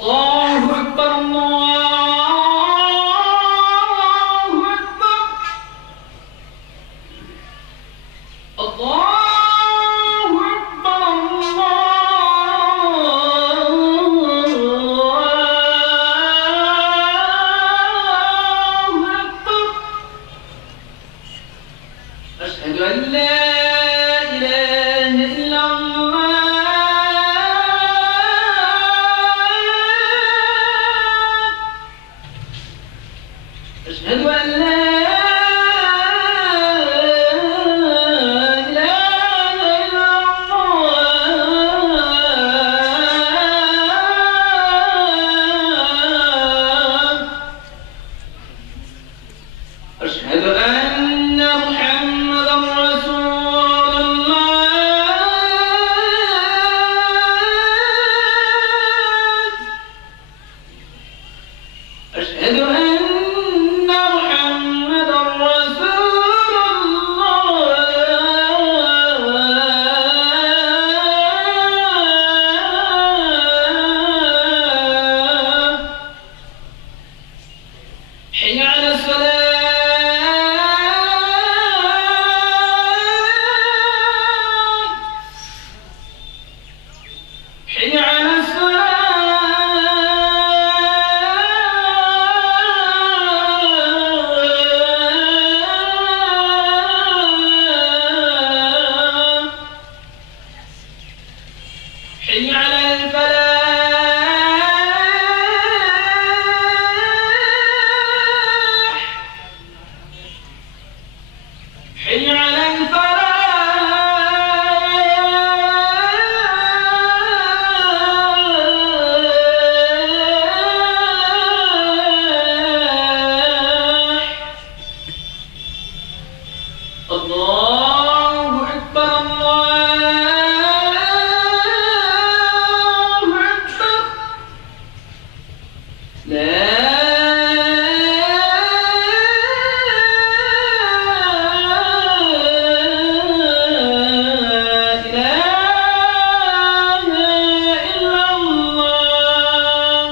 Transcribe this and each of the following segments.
الله أكبر الله أكبر الله أكبر الله أكبر أشهد أن لا إله إلا الله أشهد أن لا أشهد أن محمدا رسول الله أشهد أن محمدا رسول الله حي على الصلاة حي على الصلاة حي على الفلاح حي على الفلاح الله أكبر الله أكبر لا إله إلا الله.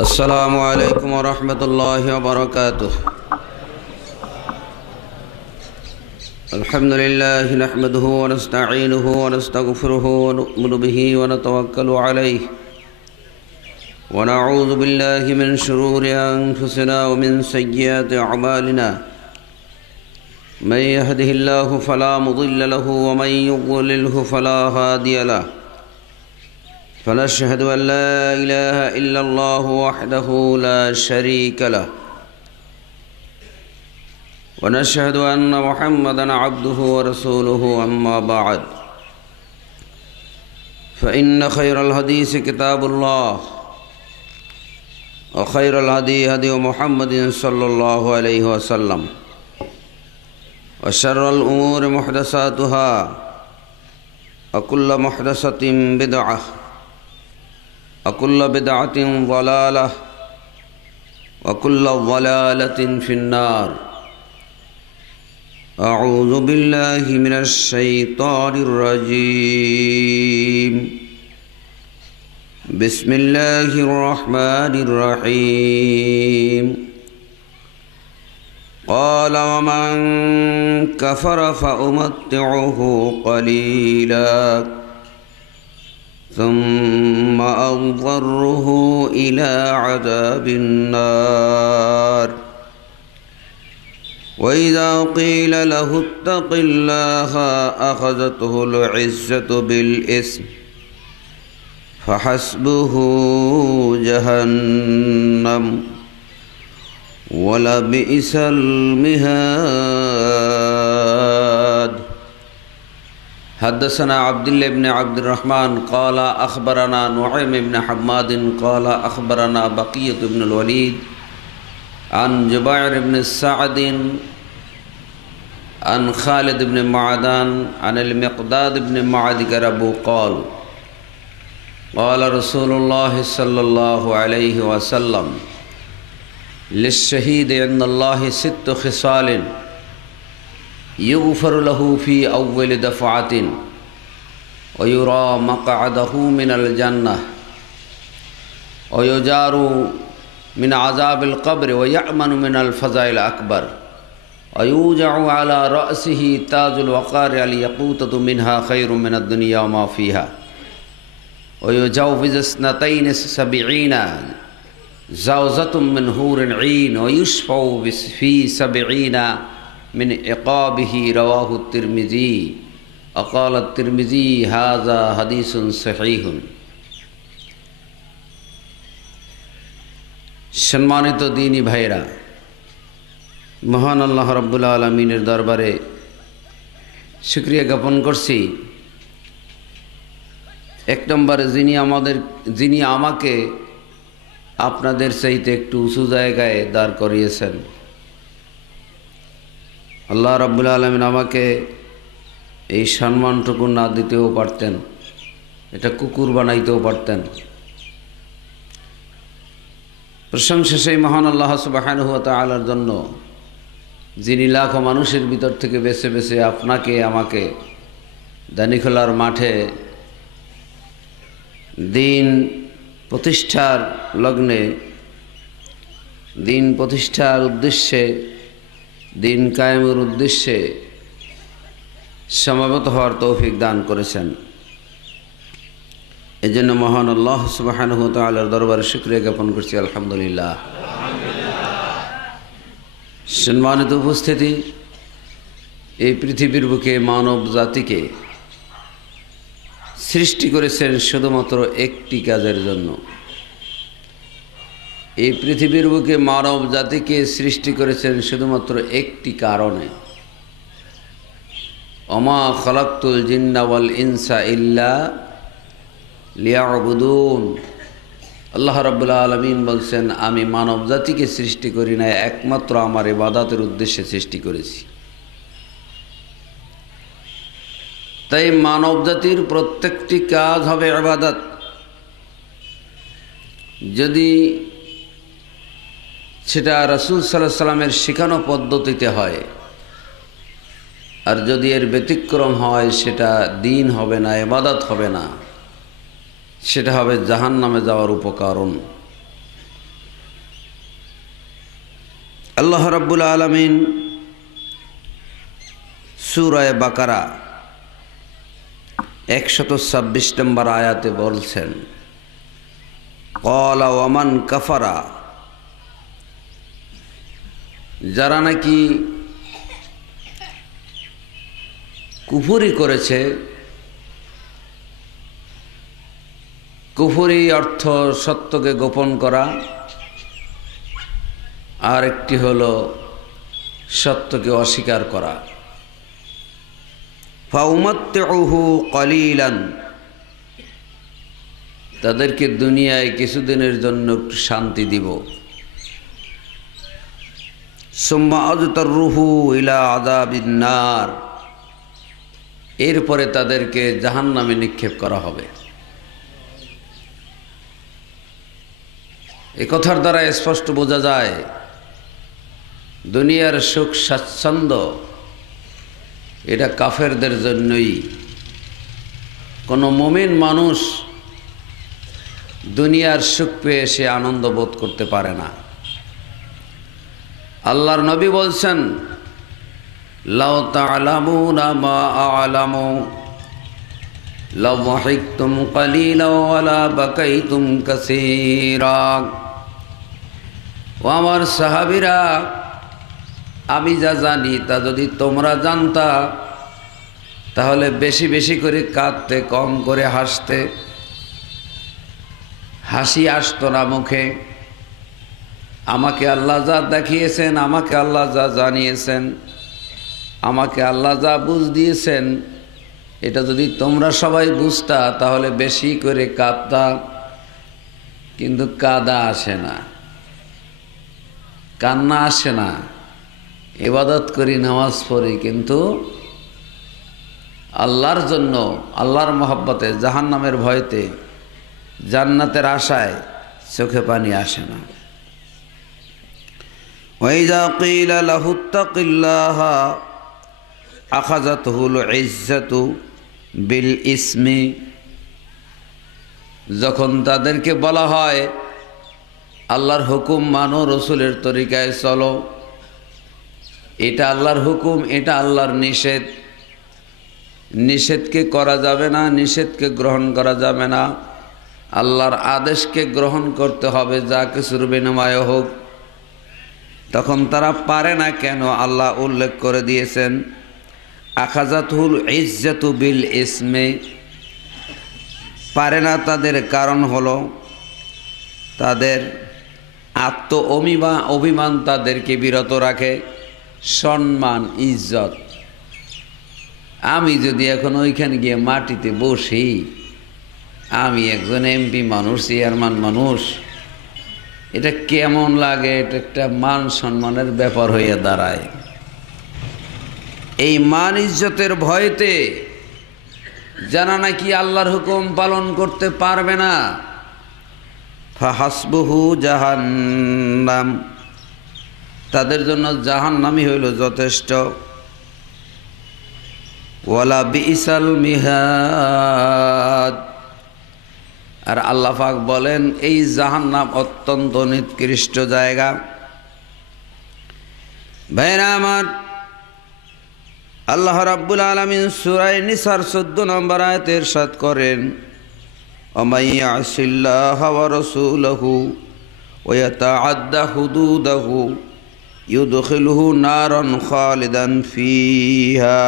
السلام عليكم ورحمة الله وبركاته. الحمد لله نحمده ونستعينه ونستغفره ونؤمن به ونتوكل عليه ونعوذ بالله من شرور أنفسنا ومن سيئات أعمالنا من يهده الله فلا مضل له ومن يضلله فلا هادي له فنشهد أن لا إله إلا الله وحده لا شريك له ونشهد أن محمدًا عبده ورسوله أما بعد فإن خير الحديث كتاب الله وخير الهدي هدي محمد صلى الله عليه وسلم وشر الأمور محدثاتها وكل محدثة بدعة وكل بدعة ضلالة وكل ضلالة في النار. أعوذ بالله من الشيطان الرجيم. بسم الله الرحمن الرحيم. قال ومن كفر فأمتعه قليلا ثم أضطره إلى عذاب النار وإذا قيل له اتق الله أخذته العزة بالإثم فحسبه جهنم ولبئس المهاد. حدثنا عبد الله بن عبد الرحمن قال أخبرنا نعيم بن حماد قال أخبرنا بقية بن الوليد عن جبير بن سعد عن خالد بن معدان عن المقداد بن معد كربو قال قال رسول الله صلى الله عليه وسلم للشهيد عند الله 6 خصال يغفر له في أول دفعة ويرى مقعده من الجنة ويجار من عذاب القبر ويأمن من الفزع الأكبر ويوجع على رأسه تاج الوقار الياقوتة منها خير من الدنيا وما فيها ويجوز 72 زوزة من حور عين ويشفع في 70 من عقابه رواه الترمذي وقال الترمذي هذا حديث صحيح। সম্মানিত দ্বীনী ভাইরা, মহান আল্লাহ রাব্বুল আলামিনের দরবারে শুকরিয়া জ্ঞাপন করছি। এক নম্বরে যিনি আমাকে আপনাদের চাইতে একটু উঁচু জায়গায় দাঁড় করিয়েছেন। আল্লাহ রাব্বুল আলামিন আমাকে এই সম্মানটুকু না দিতেও পারতেন, এটা কুকুর বানাইতেও পারতেন। প্রশংসা সেই মহান আল্লাহ সুবহানাহু ওয়া তাআলার জন্য, যিনি লাখো মানুষের ভিতর থেকে বেছে বেছে আপনাকে আমাকে দানিখোলার মাঠে দিন প্রতিষ্ঠার লগ্নে, দিন প্রতিষ্ঠার উদ্দেশ্যে, দিন কায়েমের উদ্দেশ্যে সমবেত হওয়ার তৌফিক দান করেছেন। এই জন্য মহান আল্লাহ সুবহানাহু ওয়া তাআলার দরবারে শুকরিয়া জ্ঞাপন করছি, আলহামদুলিল্লাহ। সম্মানিত উপস্থিতি, এই পৃথিবীর বুকে মানব জাতিকে সৃষ্টি করেছেন শুধুমাত্র একটি কাজের জন্য। এই পৃথিবীর বুকে মানব জাতিকে সৃষ্টি করেছেন শুধুমাত্র একটি কারণে, ওমা খালাকতুল জিন্না ওয়াল ইনসা ইল্লা লিয়াবুদুন। আল্লাহ রাব্বুল আলামিন বলছেন, আমি মানব জাতিকে সৃষ্টি করি না, একমাত্র আমার ইবাদতের উদ্দেশ্যে সৃষ্টি করেছি। তাই মানব জাতির প্রত্যেকটি কাজ হবে ইবাদত। যদি সেটা রাসূল সাল্লাল্লাহু আলাইহি সাল্লামের শেখানো পদ্ধতিতে হয়, আর যদি এর ব্যতিক্রম হয়, সেটা দিন হবে না, ইবাদত হবে না, সেটা হবে জাহান্নামে যাওয়ার উপকরণ। আল্লাহ রাব্বুল আলামিন সূরা বাকারা 126 নম্বর আয়াতে বলছেন, ক্বালা ওয়ামান কাফারা, যারা নাকি কুফরি করেছে। কুফরি অর্থ সত্যকে গোপন করা, আর একটি হলো সত্যকে অস্বীকার করা। ফাউমাত্তিউহু কলিলান, তাদেরকে দুনিয়ায় কিছুদিনের জন্য একটু শান্তি দিব। সুম্মা আযতারুহু ইলা আযাবিন নার, এরপরে তাদেরকে জাহান্নামে নিক্ষেপ করা হবে। এ কথার দ্বারা স্পষ্ট বোঝা যায়, দুনিয়ার সুখ স্বাচ্ছন্দ্য এটা কাফেরদের জন্যই। কোনো মুমিন মানুষ দুনিয়ার সুখ পেয়ে সে আনন্দ বোধ করতে পারে না। আল্লাহর নবী বলছেন, লাউ তা'লামুনা মা আ'লামু লাউ যাহিকতুম কালিলাও ওয়া লা বাকাইতুম কাসীরা। ও আমার সাহাবীরা, আমি যা জানি তা যদি তোমরা জানতা, তাহলে বেশি বেশি করে কাঁদতে, কম করে হাসতে। হাসি আসতো না মুখে। আমাকে আল্লাহ যা দেখিয়েছেন, আমাকে আল্লাহ যা জানিয়েছেন, আমাকে আল্লাহ যা বুঝ দিয়েছেন, এটা যদি তোমরা সবাই বুঝতা, তাহলে বেশি করে কাঁদতা। কিন্তু কাঁদা আসে না, কান্না আসে না। ইবাদত করি, নামাজ পড়ি, কিন্তু আল্লাহর জন্য, আল্লাহর মহব্বতে, জাহান্নামের ভয়তে, জান্নাতের আশায় চোখে পানি আসে না। ওয়াইযা কিলা লাহু তাকিল্লাহা আখাযাতহুল ইজ্জাতু বিল ইসমি, যখন তাদেরকে বলা হয় আল্লাহর হুকুম মানো, রসুলের তরিকায় চলো, এটা আল্লাহর হুকুম, এটা আল্লাহর নিষেধ, নিষেধকে করা যাবে না, নিষেধকে গ্রহণ করা যাবে না, আল্লাহর আদেশকে গ্রহণ করতে হবে যা কিছুর বিনিময়ে হোক। তখন তারা পারে না কেন? আল্লাহ উল্লেখ করে দিয়েছেন আখাযাতুল ইজ্জাতু বিল ইসমে, পারে না তাদের কারণ হলো তাদের অভিমান তাদেরকে বিরত রাখে। সম্মান, ইজ্জত, আমি যদি এখন ওইখানে গিয়ে মাটিতে বসি, আমি একজন এমপি মানুষ, চেয়ারম্যান মানুষ, এটা কেমন লাগে? এটা একটা মান সম্মানের ব্যাপার হইয়া দাঁড়ায়। এই মান ইজ্জতের ভয়তে যারা নাকি আল্লাহর হুকুম পালন করতে পারবে না, ফাহাসবুহু জাহান্নাম, তাদের জন্য জাহান্নামই হইল যথেষ্ট। ওয়ালা বিইসাল মিহাদ, আর আল্লাহ পাক বলেন এই জাহান্নাম অত্যন্ত নিকৃষ্ট জায়গা। ভাইরা আমার, আল্লাহ রাব্বুল আলামিন সূরা নিসার 14 নম্বর আয়াতে ইরশাদ করেন, ওমাই ইয়াসিল্লাহা ওয়া রাসূলাহু ওয়া ইয়াতাআদ্দা হুদুদাহু ইউদখিলহু নারান খালিদান ফিহা,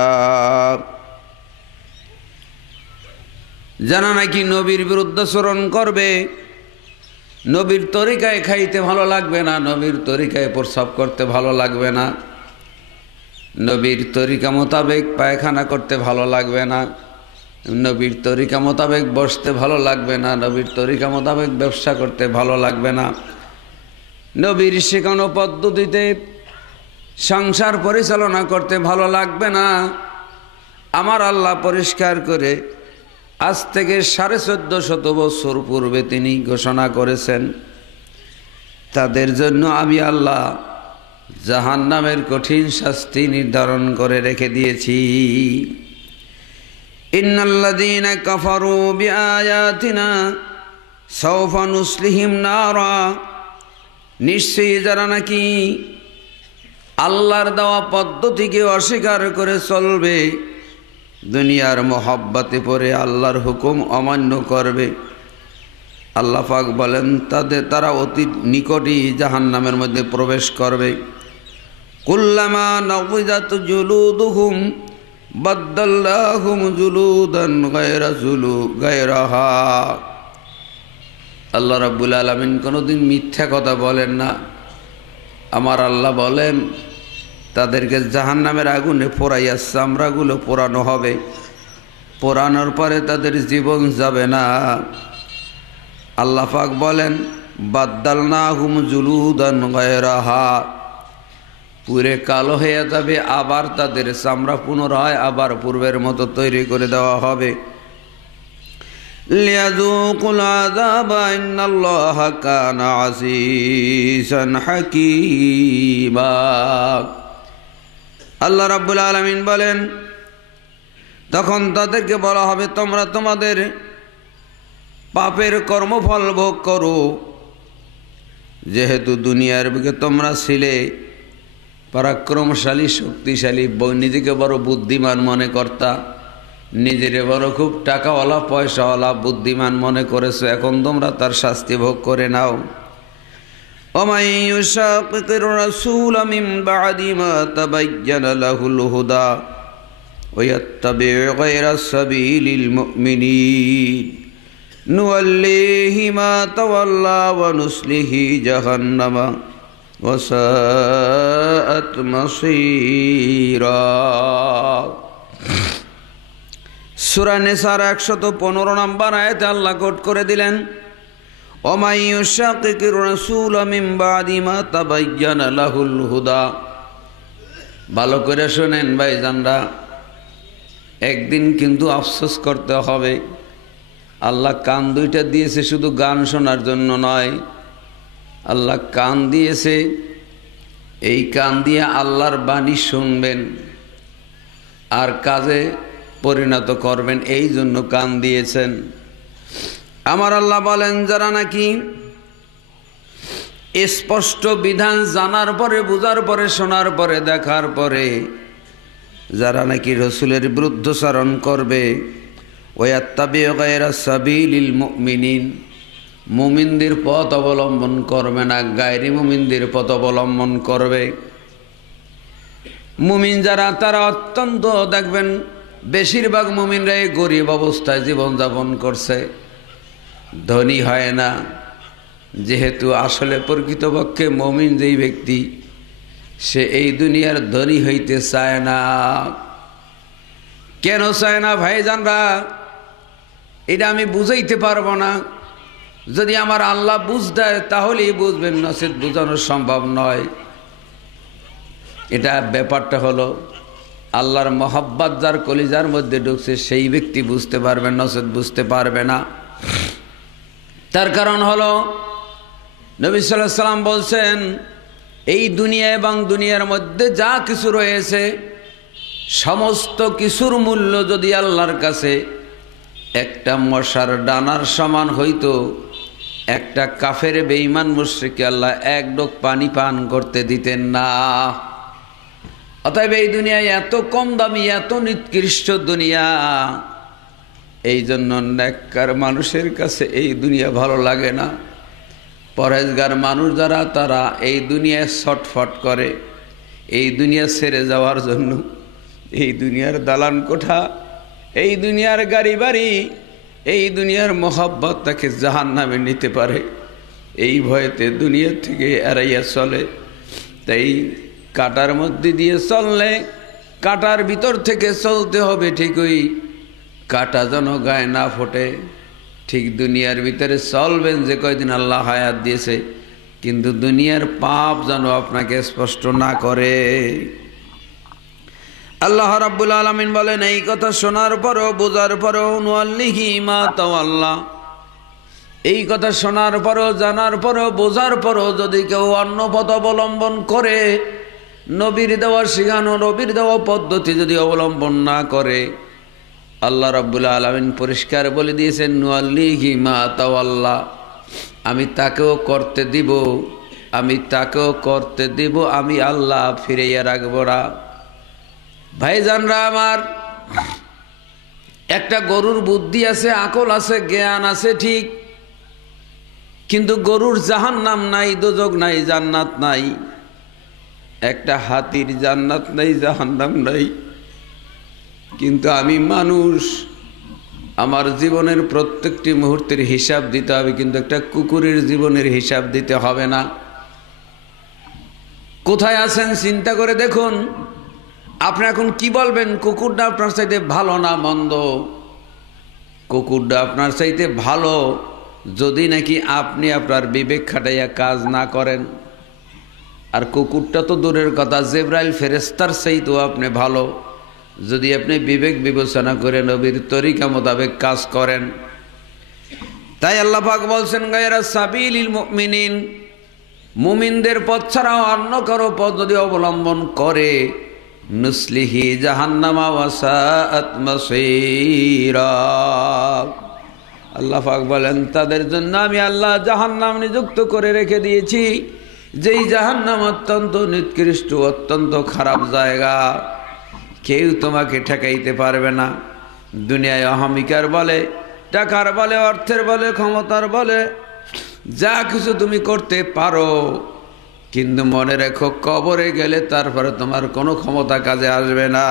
যারা নাকি নবীর বিরুদ্ধাচরণ করবে, নবীর তরিকায় খাইতে ভালো লাগবে না, নবীর তরিকায় প্রস্রাব করতে ভালো লাগবে না, নবীর তরিকা মোতাবেক পায়খানা করতে ভালো লাগবে না, নবীর তরিকা মোতাবেক বসতে ভালো লাগবে না, নবীর তরিকা মোতাবেক ব্যবসা করতে ভালো লাগবে না, নবীর শেখানো পদ্ধতিতে সংসার পরিচালনা করতে ভালো লাগবে না। আমার আল্লাহ পরিষ্কার করে আজ থেকে 1450 বছর পূর্বে তিনি ঘোষণা করেছেন, তাদের জন্য আমি আল্লাহ জাহান্নামের কঠিন শাস্তি নির্ধারণ করে রেখে দিয়েছি। ইন্নাল্লাযীনা কাফারু বিআয়াতিনা সাওফা নুসলিহিম নারা, নিশ্চয়ই যারা নাকি আল্লাহর দেওয়া পদ্ধতিকে অস্বীকার করে চলবে, দুনিয়ার মহব্বতে পড়ে আল্লাহর হুকুম অমান্য করবে, আল্লাহ পাক বলেন তারা অতি নিকটই জাহান্নামের মধ্যে প্রবেশ করবে। কুল্লামা নাযিজাত জুলুদুহুম বাদদালনাহুম জুলুদান গায়রাহা। আল্লাহ রাব্বুল আলামিন কোনোদিন মিথ্যা কথা বলেন না। আমার আল্লাহ বলেন তাদেরকে জাহান্নামের আগুনে পোড়াইয়া চামড়াগুলো পোড়ানো হবে, পোড়ানোর পরে তাদের জীবন যাবে না। আল্লাহ পাক বলেন বাদদালনাহুম জুলুদান গায়রাহা, পুরে কালো হয়ে যাবে, আবার তাদের চামড়া পুনরায় আবার পূর্বের মতো তৈরি করে দেওয়া হবে। লিয়াযুকুল আযাবা ইন্নাল্লাহা কানা আজিজান হাকীমা। আল্লাহ রাব্বুল আলামিন বলেন তখন তাদেরকে বলা হবে তোমরা তোমাদের পাপের কর্মফল ভোগ করো, যেহেতু দুনিয়ার বুকে তোমরা ছিলে পরাক্রমশালী, শক্তিশালী, নিজেকে বড় বুদ্ধিমান মনে করতা, নিজের বড় খুব টাকাওয়ালা পয়সাওয়ালা বুদ্ধিমান মনে করেছো, এখন তোমরা তার শাস্তি ভোগ করে নাও। ওমাই ইউশাকিকির রাসূল মিন বাদি মা তাবায়্যানা লাহুল হুদা ওয়া ইয়াত্তাবি' গায়রা সাবিলিল মুমিনিন নুওয়াল্লিহি মা তাওয়াল্লা ওয়া নুসলিহি জাহান্নামা ওয়া সাআত মাসীরা। সূরা নিসার 115 নম্বর আয়াতে আল্লাহ কোট করে দিলেন ওমাই ইউশাকিকির রাসূল মিন বাদি মা তাবায়্যানা লাহুল হুদা। ভালো করে শোনেন ভাইজানরা, একদিন কিন্তু আফসোস করতে হবে। আল্লাহ কান দুইটা দিয়েছে শুধু গান শোনার জন্য নয়, আল্লাহ কান দিয়েছে এই কান দিয়ে আল্লাহর বাণী শুনবেন আর কাজে পরিণত করবেন, এই জন্য কান দিয়েছেন। আমার আল্লাহ বলেন, যারা নাকি স্পষ্ট বিধান জানার পরে, বুঝার পরে, শোনার পরে, দেখার পরে যারা নাকি রসুলের বিরুদ্ধচারণ করবে, ওয়াত্তাবিউ গায়রা সাবিলিল মুমিনিন, মুমিনদের পথ অবলম্বন করবে না, গায়রি মুমিনদের পথ অবলম্বন করবে। মুমিন যারা, তারা অত্যন্ত দেখবেন বেশিরভাগ মুমিনরাই গরিব অবস্থায় জীবনযাপন করছে, ধনী হয় না। যেহেতু আসলে প্রকৃতপক্ষে মুমিন যেই ব্যক্তি, সে এই দুনিয়ার ধনী হইতে চায় না। কেন চায় না ভাইজানরা? এটা আমি বুঝাইতে পারবো না। যদি আমার আল্লাহ বুঝ দেয় তাহলেই বুঝবেন, নচেত বোঝানো সম্ভব নয়। এটা ব্যাপারটা হলো, আল্লাহর মহব্বত যার কলিজার মধ্যে ঢুকছে সেই ব্যক্তি বুঝতে পারবে, নচেত বুঝতে পারবে না। তার কারণ হলো, নবী সাল্লাল্লাহু আলাইহি সাল্লাম বলছেন, এই দুনিয়া এবং দুনিয়ার মধ্যে যা কিছু রয়েছে সমস্ত কিছুর মূল্য যদি আল্লাহর কাছে একটা মশার ডানার সমান হইতো, একটা কাফের বেঈমান মুশরিককে আল্লাহ এক ডোক পানি পান করতে দিতেন না। অতএব এই দুনিয়ায় এত কম দামি, এত নিকৃষ্ট দুনিয়া, এই জন্য নেককার মানুষের কাছে এই দুনিয়া ভালো লাগে না। পরেজগার মানুষ যারা, তারা এই দুনিয়ায় ছটফট করে এই দুনিয়া ছেড়ে যাওয়ার জন্য। এই দুনিয়ার দালান কোঠা, এই দুনিয়ার গাড়ি বাড়ি, এই দুনিয়ার মহব্বত তাকে জাহান্নামে নিতে পারে, এই ভয়েতে দুনিয়া থেকে এড়াইয়া চলে। তাই কাটার মধ্যে দিয়ে চললে কাটার ভিতর থেকে চলতে হবে ঠিকই, কাটা যেন গায়ে না ফোটে। ঠিক দুনিয়ার ভিতরে চলবেন যে কয়দিন আল্লাহ হায়াত দিয়েছে, কিন্তু দুনিয়ার পাপ যেন আপনাকে স্পষ্ট না করে। আল্লাহ রাব্বুল আলামিন বলেন, এই কথা শোনার পরও, বোঝার পরও, নুয়াল্লিহি মা তাওয়াল্লা, এই কথা শোনার পরও, জানার পরও, বোঝার পরও যদি কেউ অন্য পথ অবলম্বন করে, নবীর দেওয়া শিখানো, নবীর দেওয়া পদ্ধতি যদি অবলম্বন না করে, আল্লাহ রাব্বুল আলামিন পরিষ্কার বলে দিয়েছেন, নুয়াল্লিহি মা তাওয়াল্লা, আমি তাকেও করতে দিব, আমি তাকেও করতে দিব, আমি আল্লাহ ফিরাইয়া রাখব না। ভাইজানরা আমার, একটা গরুর বুদ্ধি আছে, আকল আছে, জ্ঞান আছে ঠিক, কিন্তু গরুর জাহান্নাম নাই, দোজখ নাই, জান্নাত নাই। একটা হাতির জান্নাত নাই, জাহান্নাম নাই। কিন্তু আমি মানুষ, আমার জীবনের প্রত্যেকটি মুহূর্তের হিসাব দিতে হবে, কিন্তু একটা কুকুরের জীবনের হিসাব দিতে হবে না। কোথায় আছেন চিন্তা করে দেখুন। আপনি এখন কি বলবেন? কুকুরটা আপনার চাইতে ভালো না মন্দ? কুকুরটা আপনার চাইতে ভালো যদি নাকি আপনি আপনার বিবেক খাটাইয়া কাজ না করেন। আর কুকুরটা তো দূরের কথা, জিবরাইল ফেরেশতার চাইতেও আপনি ভালো যদি আপনি বিবেক বিবেচনা করে নবীর তরিকা মোতাবেক কাজ করেন। তাই আল্লাহ পাক বলছেন, গায়রা সাবিলিল মুমিনিন, মুমিনদের পথ ছাড়াও অন্য কারো পথ যদি অবলম্বন করে, নুসলিহি জাহান্নামা ওয়া সাআত মাসীরা, আল্লাহ পাক বলেন, তাদের জন্য আমি আল্লাহ জাহান্নাম নিযুক্ত করে রেখে দিয়েছি, যেই জাহান্নাম অত্যন্ত নিকৃষ্ট, অত্যন্ত খারাপ জায়গা। কেউ তোমাকে ঠেকাইতে পারবে না। দুনিয়ায় অহমিকার বলে, টাকার বলে, অর্থের বলে, ক্ষমতার বলে, যা কিছু তুমি করতে পারো, কিন্তু মনে রেখো, কবরে গেলে তারপরে তোমার কোনো ক্ষমতা কাজে আসবে না।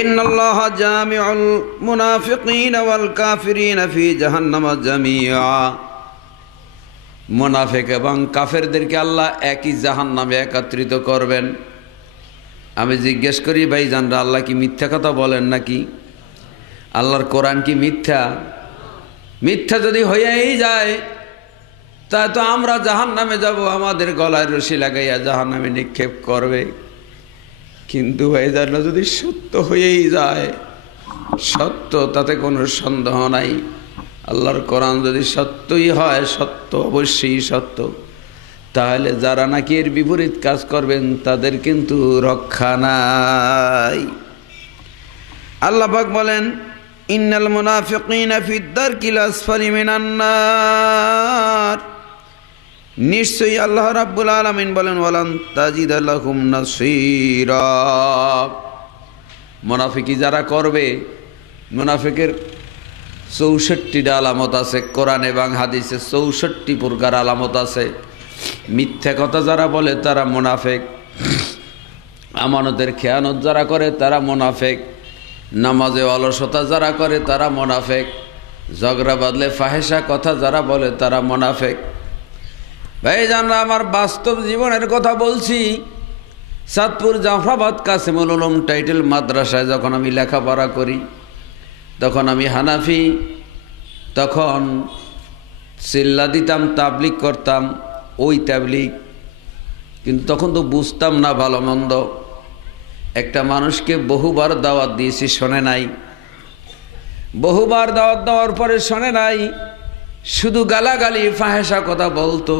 ইন্নাল্লাহা জামিউল মুনাফিকিনা ওয়াল কাফিরিনা ফি জাহান্নামা জামিআ, মুনাফিক এবং কাফেরদেরকে আল্লাহ একই জাহান্নামে একত্রিত করবেন। আমি জিজ্ঞেস করি ভাইজানরা, আল্লাহ কি মিথ্যা কথা বলেন নাকি? আল্লাহর কোরআন কি মিথ্যা? মিথ্যা যদি হয়েই যায়, তা তো আমরা জাহান্নামে যাব, আমাদের গলায় রশি লাগাইয়া জাহান্নামে নিক্ষেপ করবে। কিন্তু ভাইজানরা, যদি সত্য হয়েই যায়, সত্য, তাতে কোনো সন্দেহ নাই। আল্লাহর কোরআন যদি সত্যই হয়, সত্য, অবশ্যই সত্য, তাহলে যারা নাকি এর বিপরীত কাজ করবেন তাদের কিন্তু রক্ষা নাই। আল্লাহ পাক বলেন ইন্নাল মুনাফিকিনা ফিদ দারকিল আসফালি মিনান নার, নিশ্চয়ই আল্লাহ রাব্বুল আলামিন বলেন ওয়ালান তাজিদা লাহুম নাসীরা। মুনাফিকি যারা করবে, মুনাফিকের 64টা আলামত আছে কোরআন এবং হাদিসে, 64 প্রকার আলামত আছে। মিথ্যা কথা যারা বলে তারা মুনাফিক, আমানতের খেয়ানত যারা করে তারা মুনাফিক, নামাজে অলসতা যারা করে তারা মুনাফিক, ঝগড়া বাদলে ফাহেসা কথা যারা বলে তারা মুনাফিক। ভাই জানরা, আমার বাস্তব জীবনের কথা বলছি। চাঁদপুর জাফরাবাদ কাসিমুল উলুম টাইটেল মাদ্রাসায় যখন আমি লেখাপড়া করি, তখন আমি হানাফি, তখন চিল্লা দিতাম, তাবলিগ করতাম, ওই তাবলিগ। কিন্তু তখন তো বুঝতাম না ভালো মন্দ। একটা মানুষকে বহুবার দাওয়াত দিয়েছি, শোনে নাই। বহুবার দাওয়াত দেওয়ার পরে শোনে নাই, শুধু গালাগালি ফাহেসা কথা বলতো,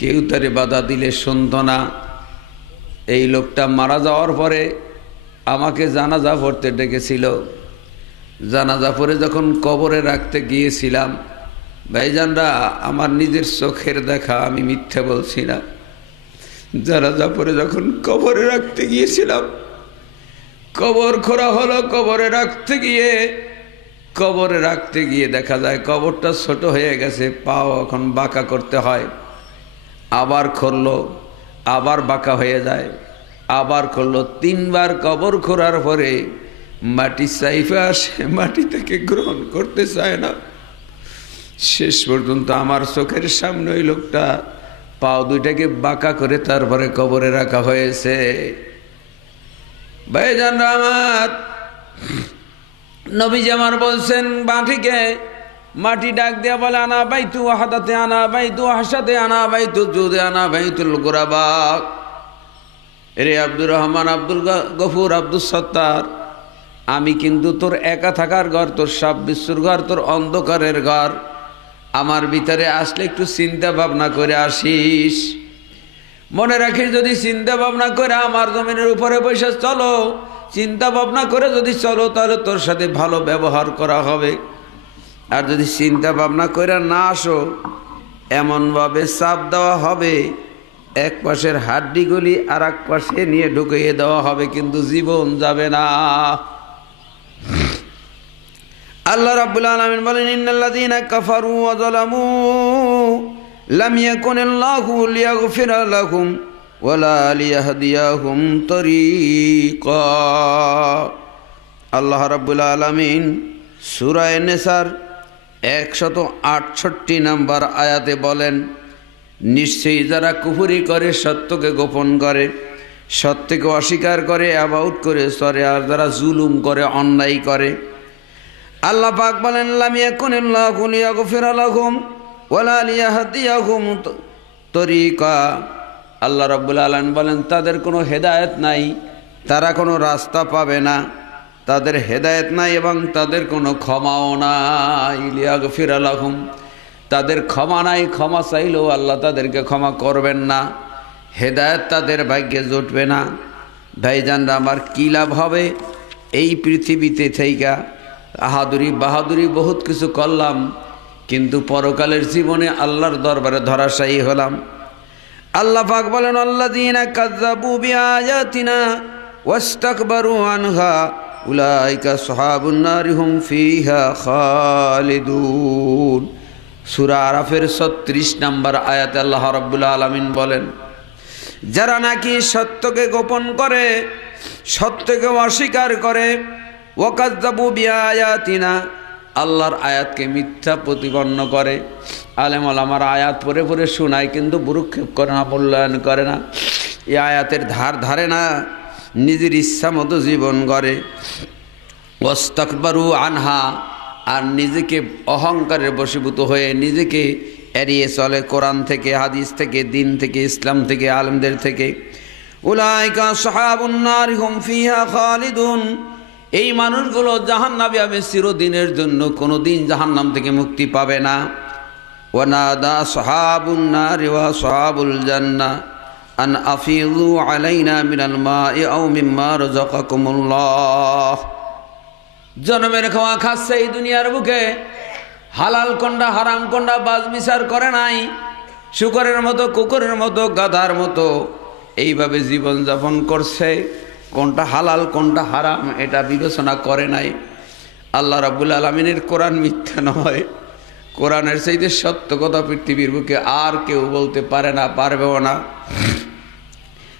কেউ তারে বাধা দিলে শুনতো না। এই লোকটা মারা যাওয়ার পরে আমাকে জানাজা পড়তে ডেকেছিল। জানাজা পড়ে যখন কবরে রাখতে গিয়েছিলাম, ভাইজানরা, আমার নিজের চোখের দেখা, আমি মিথ্যে বলছি না। জানাজা পড়ে যখন কবরে রাখতে গিয়েছিলাম, কবর খোঁড়া হলো। কবরে রাখতে গিয়ে দেখা যায় কবরটা ছোট হয়ে গেছে, পাও এখন বাঁকা করতে হয়। আবার খুঁড়লো, আবার বাঁকা হয়ে যায়, আবার খুঁড়লো। 3 বার কবর খোঁড়ার পরে মাটি চাইফে আসে, মাটি থেকে গ্রহণ করতে চায় না। শেষ পর্যন্ত আমার চোখের সামনে ওই লোকটা পাও দুইটাকে বাঁকা করে তারপরে কবরে রাখা হয়েছে। ভাইজানরা আমার, নবীজি আমার বলছেন, মাটি ডাক দেয়া বলে আনা বাইতু ওয়াহাদাতে, আনা বাইতু হাসাতে, আনা বাইতু জুদে, আনা বাইতুল গুরাবা। রে আব্দুর রহমান, আব্দুল গফুর, আব্দুল সত্তার, আমি কিন্তু তোর একা থাকার ঘর, তোর সব বিশ্বর ঘর, তোর অন্ধকারের ঘর। আমার ভিতরে আসলে একটু চিন্তা ভাবনা করে আসিস। মনে রাখিস, যদি চিন্তা ভাবনা করে আমার জমিনের উপরে বসে চলো, চিন্তা ভাবনা করে যদি চলো, তাহলে তোর সাথে ভালো ব্যবহার করা হবে। আর যদি চিন্তা ভাবনা করে না আসো, এমনভাবে চাপ দেওয়া হবে, এক পাশের হাড্ডিগুলি আর এক পাশে নিয়ে ঢুকিয়ে দেওয়া হবে, কিন্তু জীবন যাবে না। আল্লাহ রাব্বুল আলামিন বলেন ইন্নাল্লাযীনা কাফারু ওয়া যালামু লাম ইয়াকুনিল্লাহু লিয়াগফিরা লাহুম ওয়ালা লিয়াহদিয়াহুম তরিকা। আল্লাহ রাব্বুল আলামিন সূরা নিসার 168 নম্বর আয়াতে বলেন, নিশ্চয়ই যারা কুফরি করে, সত্যকে গোপন করে, সত্যকে অস্বীকার করে, অ্যাবাউট করে চলে, আর যারা জুলুম করে, অন্যায় করে, আল্লাহ পাক বলেন লাম ইয়াকুনিল্লাহু লিয়াগফিরা লাহুম ওয়ালা লিয়াহদিয়াহুম তরিকা। আল্লাহ রাব্বুল আলামিন বলেন তাদের কোনো হেদায়েত নাই, তারা কোনো রাস্তা পাবে না, তাদের হেদায়েত নাই এবং তাদের কোনো ক্ষমাও নাই। লিয়াগফিরা লাহুম, তাদের ক্ষমা নাই, ক্ষমা চাইলেও আল্লাহ তাদেরকে ক্ষমা করবেন না, হেদায়েত তাদের ভাগ্যে জুটবে না। ভাইজানরা আমার, কী লাভ হবে এই পৃথিবীতে থেকে? বাহাদুরি বহুত কিছু করলাম, কিন্তু পরকালের জীবনে আল্লাহর দরবারে ধরাশায়ী হলাম। আল্লাহ পাক বলেন আল্লাযীনা কাযযাবু বিআয়াতিনা ওয়াস্তাকবারু আনহা উলাইকা আসহাবুন নারি হুম ফিহা খালিদুন। সূরা আরাফের 36 নম্বর আয়াতে আল্লাহ রাব্বুল আলামিন বলেন, যারা নাকি সত্যকে গোপন করে, সত্যকে অস্বীকার করে, ওয়াকাযযাবু বিআয়াতিনা, আল্লাহর আয়াতকে মিথ্যা প্রতিপন্ন করে। আলেম ওলামার আয়াত পড়ে পড়ে শোনায়, কিন্তু ভ্রুক্ষেপ করে না, মূল্যায়ন করে না, এই আয়াতের ধার ধারে না, নিজের ইচ্ছা মতো জীবন করে। ওয়াস্তাকবারু আনহা, আর নিজেকে অহংকারের বশীভূত হয়ে নিজেকে এড়িয়ে চলে কোরআন থেকে, হাদিস থেকে, দিন থেকে, ইসলাম থেকে, আলেমদের থেকে। উলাইকা আসহাবুন নারি হুম ফিহা খালিদুন, এই মানুষগুলো জাহান্নামে হবে চিরদিনের জন্য, কোনো দিন জাহান্নাম থেকে মুক্তি পাবে না। ওয়ানাদা আসহাবুন নারি ওয়া আসহাবুল জান্নাহ আন আফিযু আলাইনা মিনাল মাই আও মিম্মা রাযাকাকুমুল্লাহ। জনমের খাওয়া খাচ্ছে এই দুনিয়ার বুকে, হালাল কোনটা হারাম কোনটা বাজ বিচার করে নাই। শুকরের মতো, কুকুরের মতো, গাধার মতো এইভাবে জীবন যাপন করছে। কোনটা হালাল কোনটা হারাম এটা বিবেচনা করে নাই। আল্লাহ রাব্বুল আলামিনের কোরআন মিথ্যা নয়। কোরআনের চাইতে সত্য কথা পৃথিবীর বুকে আর কেউ বলতে পারে না, পারবেও না।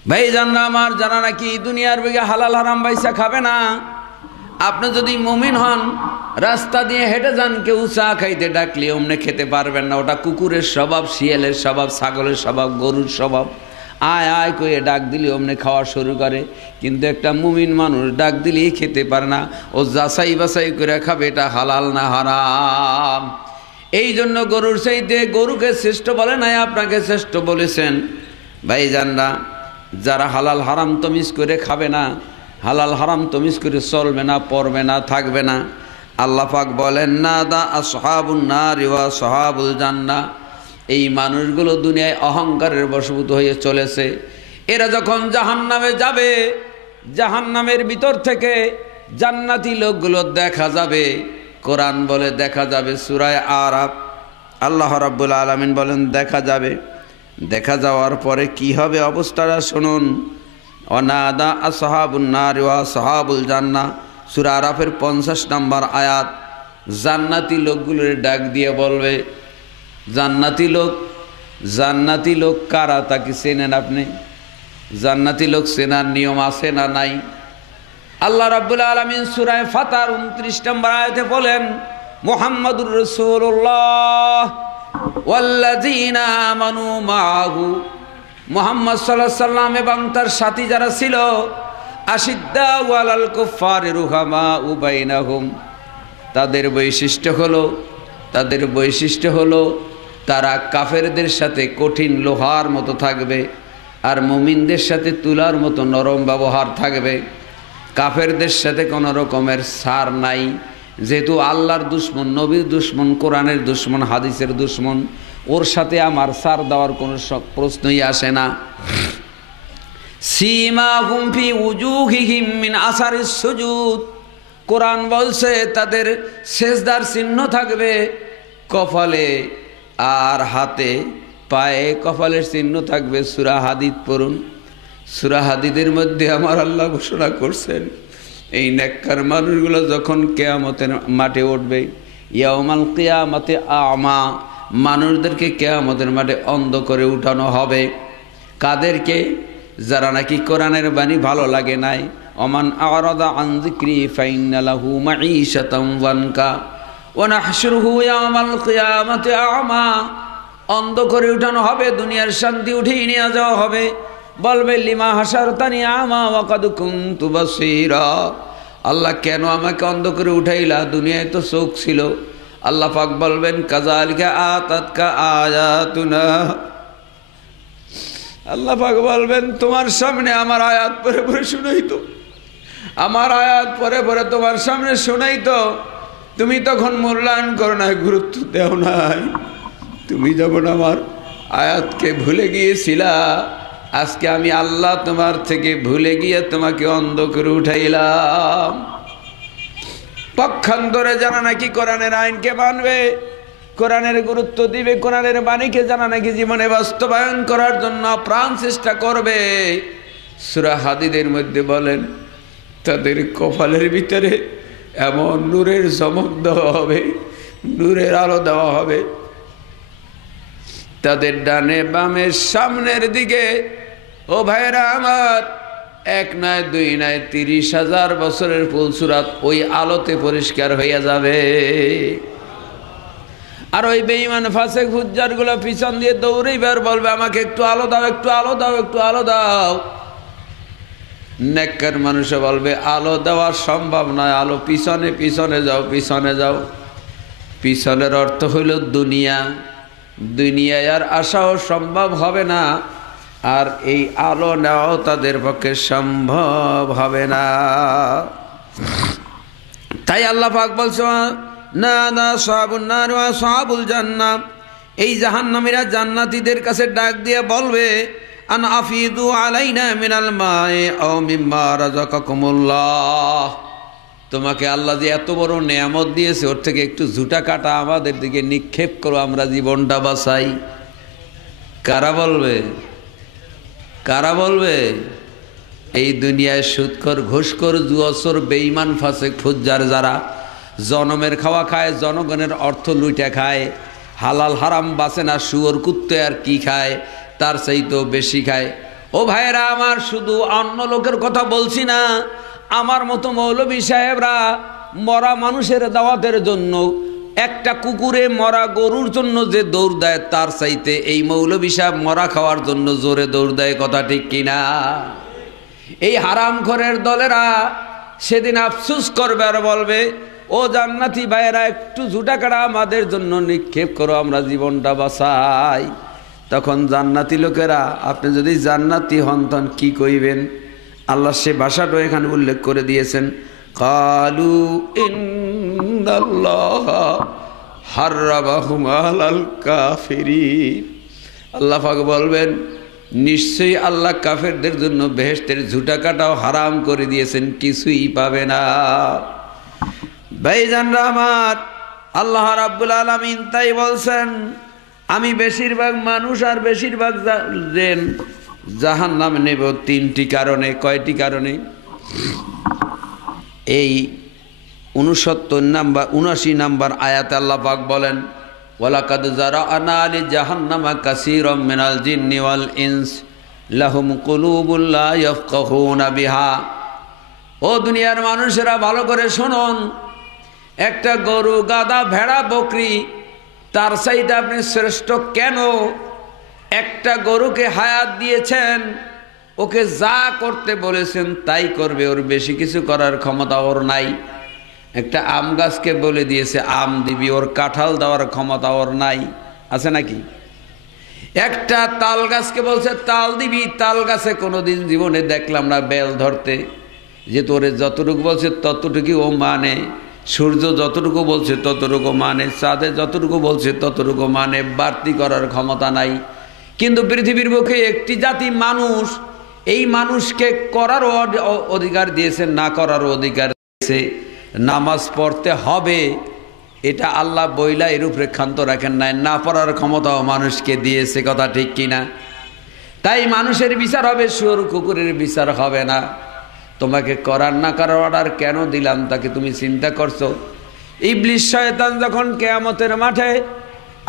ভাই জানরা আমার, জানা নাকি দুনিয়ার বুকে হালাল হারাম বাইসা খাবে না। আপনি যদি মুমিন হন, রাস্তা দিয়ে হেঁটে যান, কেউ চা খাইতে ডাকলে অমনে খেতে পারবেন না। ওটা কুকুরের স্বভাব, শিয়ালের স্বভাব, ছাগলের স্বভাব, গরুর স্বভাব। আয় আয় করে ডাক দিলে অমনে খাওয়া শুরু করে। কিন্তু একটা মুমিন মানুষ ডাক দিলেই খেতে পারে না। ও যাচাই বাছাই করে খাবে এটা হালাল না হারাম। এই জন্য গরুর চাইতে গরুকে শ্রেষ্ঠ বলে নাই, আপনাকে শ্রেষ্ঠ বলেছেন। ভাইজানরা, যারা হালাল হারাম তমিজ করে খাবে না, হালাল হারাম তমিজ করে চলবে না, পড়বে না, থাকবে না, আল্লাহ পাক বলেন না দা আসহাবুন নার ওয়া আসহাবুল জান্নাহ। এই মানুষগুলো দুনিয়ায় অহংকারের বশভূত হয়ে চলেছে। এরা যখন জাহান্নামে যাবে, জাহান্নামের ভিতর থেকে জান্নাতি লোকগুলো দেখা যাবে। কোরআন বলে দেখা যাবে, সূরা আরাফ আল্লাহ রাব্বুল আলামিন বলেন দেখা যাবে। দেখা যাওয়ার পরে কি হবে অবস্থাটা শুনুন। অনাদা আসহাবুন নার ওয়া আসহাবুল জান্নাহ, সূরা আরাফের 50 নম্বর আয়াত। জান্নাতি লোকগুলোর ডাক দিয়ে বলবে, জান্নাতি লোক কারা তা কি চেনেন আপনি? জান্নাতি লোক চেনার নিয়ম আছে না নাই? আল্লাহ রাব্বুল আলামিন সূরা ফাতার 29 নম্বর আয়াতে বলেন, মুহাম্মাদুর রাসূলুল্লাহ ওয়াল্লাযীনা আমানু মাআহু, মুহাম্মদ সাল্লাল্লাহু আলাইহি সাল্লাম এবং তার সাথী যারা ছিল, আশিদ্দাউ আলাল কুফফারি রুহামাউ বাইনাহুম, তাদের বৈশিষ্ট্য হলো তারা কাফেরদের সাথে কঠিন লোহার মতো থাকবে, আর মুমিনদের সাথে তুলার মতো নরম ব্যবহার থাকবে। কাফেরদের সাথে কোনো রকমের ছাড় নাই, যেহেতু আল্লাহর দুশ্মন, নবীর দুশ্মন, কোরআনের দুশ্মন, হাদিসের দুশ্মন, ওর সাথে আমার ছাড় দেওয়ার কোনো প্রশ্নই আসে না। সীমাহুম ফি উজুহিহিম মিন আসারিস সুজুদ, কোরআন বলছে তাদের সেজদার চিহ্ন থাকবে কপালে আর হাতে, পায়ে কপালের চিহ্ন থাকবে। সূরা হাদিদ পড়ুন। সূরা হাদিদের মধ্যে আমার আল্লাহ ঘোষণা করছেন, এই নেককার মানুষগুলো যখন কিয়ামতের মাঠে উঠবে, ইয়াউমাল কিয়ামতে আমা, মানুষদেরকে কিয়ামতের মাঠে অন্ধ করে উঠানো হবে। কাদেরকে? যারা নাকি কোরআনের বাণী ভালো লাগে নাই। ওমান আরাদা আন যিকরি ফাইন্না লাহু মাঈশাতান যানকা ওয়া নাহশুরুহু ইয়াওমাল কিয়ামাতি আমা, অন্ধ করে উঠানো হবে, দুনিয়ার শান্তি উঠিয়ে নিয়ে যাওয়া হবে। বলবে লিমা হাসারতানি আমা ওয়া কাদ কুনতু বাসীরা, আল্লাহ কেন আমাকে অন্ধ করে উঠাইলা, দুনিয়ায় তো চোখ ছিল। আল্লাহ পাক বলবেন কাযালিকা আতাতকা আয়াতুনা, আল্লাহ পাক বলবেন তোমার সামনে আমার আয়াত পরে পরে শুনাইতো, আমার আয়াত পরে পরে তোমার সামনে শুনাইতো, তুমি তখন মূল্যায়ন করো নাই, গুরুত্ব দেও নাই। তুমি যখন আমার আয়াতকে ভুলে গিয়েছিলা, আজকে আমি আল্লাহ তোমার থেকে ভুলে গিয়ে তোমাকে অন্ধ করে উঠাইলাম। পক্ষান্তরে যারা নাকি কোরআনের আইনকে মানবে, কোরআনের গুরুত্ব দিবে, কোরআনের বাণীকে জানা নাকি জীবনে বাস্তবায়ন করার জন্য প্রাণ চেষ্টা করবে, সূরা হাদিদের মধ্যে বলেন তাদের কপালের ভিতরে এমন নূরের চমক দেওয়া হবে, নূরের আলো দেওয়া হবে, তাদের ডানে বামে সামনের দিকে, ও ভাইরা আমার, এক নয় দুই নয় 30,000 বছরের ফুলসুরাত ওই আলোতে পরিষ্কার হইয়া যাবে। আর ওই বেঈমান ফাসেক ফুজ্জারগুলো পিছন দিয়ে দৌড়াইবার বলবে আমাকে একটু আলো দাও, একটু আলো দাও, একটু আলো দাও। নেককার মানুষে বলবে আলো দেওয়া সম্ভব নয়, আলো পিছনে পিছনে যাও, পিছনে যাও। পিছনের অর্থ হইল দুনিয়া, দুনিয়ায় আর আসাও সম্ভব হবে না, আর এই আলো নেওয়াও তাদের পক্ষে সম্ভব হবে না। তাই আল্লাহ পাক বলছে না না সাহাবুন নার ওয়া সাহাবুল জান্নাহ, এই জাহান্নামীরা জান্নাতীদের কাছে ডাক দিয়ে বলবে আন আফিদু আলাইনা মিনাল মাই আও মিম্মা রাযাকাকুমুল্লাহ। তোমাকে আল্লাহ যে এত বড় নেয়ামত দিয়েছে ওর থেকে একটু ঝুটা কাটা আমাদের দিকে নিক্ষেপ করো, আমরা জীবনটা বাঁচাই। কারা বলবে? কারা বলবে? এই দুনিয়ায় সুদখোর, ঘুষখোর, জুয়াচোর, বেঈমান, ফাসিক, ফুজ্জার যারা জনমের খাওয়া খায়, জনগণের অর্থ লুটে খায়, হালাল হারাম বাঁচে না, শুয়োর কুত্তে আর কি খায়, তার চাইতেও বেশি খায়। ও ভাইয়েরা আমার, শুধু অন্য লোকের কথা বলছি না, আমার মতো মৌলবী সাহেবরা মরা মানুষের দাওয়াতের জন্য, একটা কুকুরে মরা গরুর জন্য যে দৌড় দেয় তার চাইতে এই মৌলবী সাহেব মরা খাওয়ার জন্য জোরে দৌড় দেয়। কথা ঠিক কিনা? এই হারামখোরের দলেরা সেদিন আফসোস করবে আর বলবে, ও জান্নাতি ভাইয়েরা একটু ঝুটা কাটা আমাদের জন্য নিক্ষেপ করো, আমরা জীবনটা বাঁচাই। তখন জান্নাতি লোকেরা, আপনি যদি জান্নাতি হন তখন কি কইবেন? আল্লাহ সে ভাষাটা এখানে উল্লেখ করে দিয়েছেন। কালু ইন্নাল্লাহ হাররামাহুম আলাল কাফিরিন। আল্লাহ পাক বলবেন, নিশ্চয়ই আল্লাহ কাফেরদের জন্য বেহেশতের ঝুটা কাটাও হারাম করে দিয়েছেন, কিছুই পাবে না। ভাইজানরা আমার, আল্লাহ রাব্বুল আলামিন তাই বলছেন, আমি বেশিরভাগ মানুষ আর বেশিরভাগ জাহান্নামে নেব তিনটি কারণে। কয়টি কারণে? এই 79 নাম্বার আয়াতে আল্লাহ পাক বলেন, ওয়ালাকাদ যারা'না লিজাহান্নামা কাসীরাম মিনাল জিন্নি ওয়াল ইনস লাহুম কুলুবুন লা ইয়াফকাহুনা বিহা। ও দুনিয়ার মানুষেরা ভালো করে শুনুন, একটা গরু, গাধা, ভেড়া, বকরি তার চাইতে আপনি শ্রেষ্ঠ কেন? একটা গরুকে হায়াত দিয়েছেন, ওকে যা করতে বলেছেন তাই করবে, ওর বেশি কিছু করার ক্ষমতা ওর নাই। একটা আম গাছকে বলে দিয়েছে আম দিবি, ওর কাঁঠাল দেওয়ার ক্ষমতা ওর নাই, আছে নাকি? একটা তাল গাছকে বলছে তাল দিবি, তাল গাছে কোনোদিন জীবনে দেখলাম না বেল ধরতে, যে তোরে যতটুকু বলছে ততটুকু ও মানে। সূর্য যতটুকু বলছে ততটুকু মানে, চাঁদে যতটুকু বলছে ততটুকু মানে, বাড়তি করার ক্ষমতা নাই। কিন্তু পৃথিবীর বুকে একটি জাতি মানুষ, এই মানুষকে করারও অধিকার দিয়েছে, না করারও অধিকার দিয়েছে। নামাজ পড়তে হবে এটা আল্লাহ বইলা এর উপরে ক্ষান্ত রাখেন নাই, না পড়ার ক্ষমতাও মানুষকে দিয়েছে। কথা ঠিক কিনা? তাই মানুষের বিচার হবে, শুয়োর কুকুরের বিচার হবে না। তোমাকে করার না করার অর্ডার কেন দিলাম তাকে তুমি চিন্তা করছো? ইবলিস শয়তান যখন কিয়ামতের মাঠে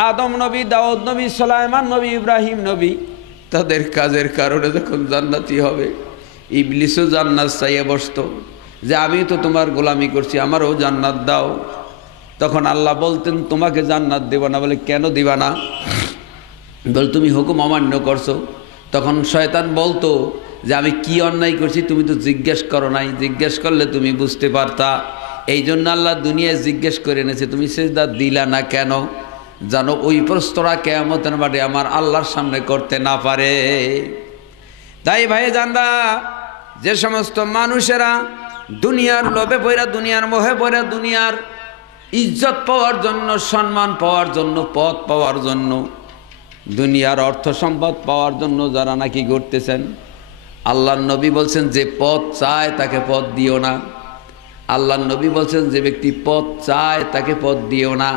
আদম নবী, দাউদ নবী, সুলাইমান নবী, ইব্রাহিম নবী তাদের কাজের কারণে যখন জান্নাতি হবে, ইবলিসও জান্নাত চাইয়ে বসতো যে আমি তো তোমার গোলামি করছি, আমারও জান্নাত দাও। তখন আল্লাহ বলতেন তোমাকে জান্নাত দেব না। বলে কেন দিবা না? বল তুমি হুকুম অমান্য করছো। তখন শয়তান বলতো যে আমি কি অন্যায় করছি তুমি তো জিজ্ঞেস করো নাই, জিজ্ঞেস করলে তুমি বুঝতে পারতা। এই জন্য আল্লাহ দুনিয়ায় জিজ্ঞেস করে এনেছে তুমি সিজদা দিলা না কেন, জানো ওই প্রশ্নটা কিয়ামতের মাঠে আমার আল্লাহর সামনে করতে না পারে। তাই ভাই জানরা, যে সমস্ত মানুষেরা দুনিয়ার লোভে পড়া, দুনিয়ার মোহে পড়া, দুনিয়ার ইজ্জত পাওয়ার জন্য, সম্মান পাওয়ার জন্য, পদ পাওয়ার জন্য, দুনিয়ার অর্থ সম্পদ পাওয়ার জন্য যারা নাকি ঘুরতেছেন, আল্লাহর নবী বলছেন যে পদ চায় তাকে পদ দিও না। আল্লাহর নবী বলছেন যে ব্যক্তি পদ চায় তাকে পদ দিও না।